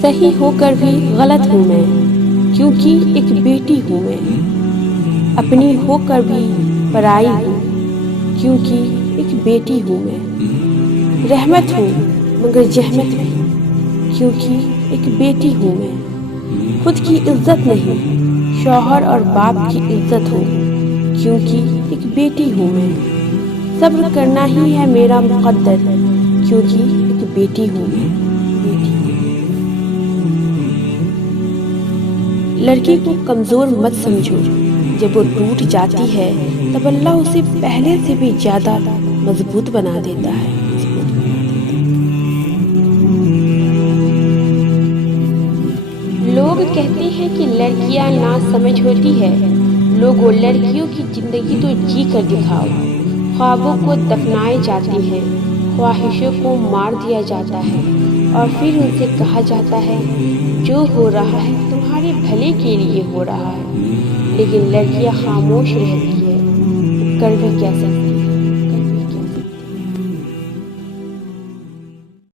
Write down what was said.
صحیح ہو کر بھی غلط ہوں میں، کیونکہ ایک بیٹی ہوں میں، اپنی ہو کر بھی پرائی ہوں، کیونکہ ایک بیٹی ہوں میں، رحمت ہوں مگر جہمت بھی، کیونکہ ایک بیٹی ہوں میں، خود کی عزت نہیں شوہر اور باپ کی عزت ہوں، کیونکہ ایک بیٹی ہوں میں، صبر کرنا ہی ہے میرا مقدر، کیونکہ ایک بیٹی ہوں میں۔ لڑکی کو کمزور مت سمجھو، جب وہ ٹوٹ جاتی ہے تب اللہ اسے پہلے سے بھی زیادہ مضبوط بنا دیتا ہے۔ لوگ کہتے ہیں کہ لڑکیاں ناسمجھ ہوتی ہے، لوگوں لڑکیوں کی زندگی تو جی کر دکھاؤ، خوابوں کو دفنائے جاتی ہیں، خواہشوں کو مار دیا جاتا ہے، اور پھر ان سے کہا جاتا ہے جو ہو رہا ہے تمہارے بھلے کے لیے ہو رہا ہے، لیکن لڑکیاں خاموش رہتی ہے، کر بھی کیا سکتی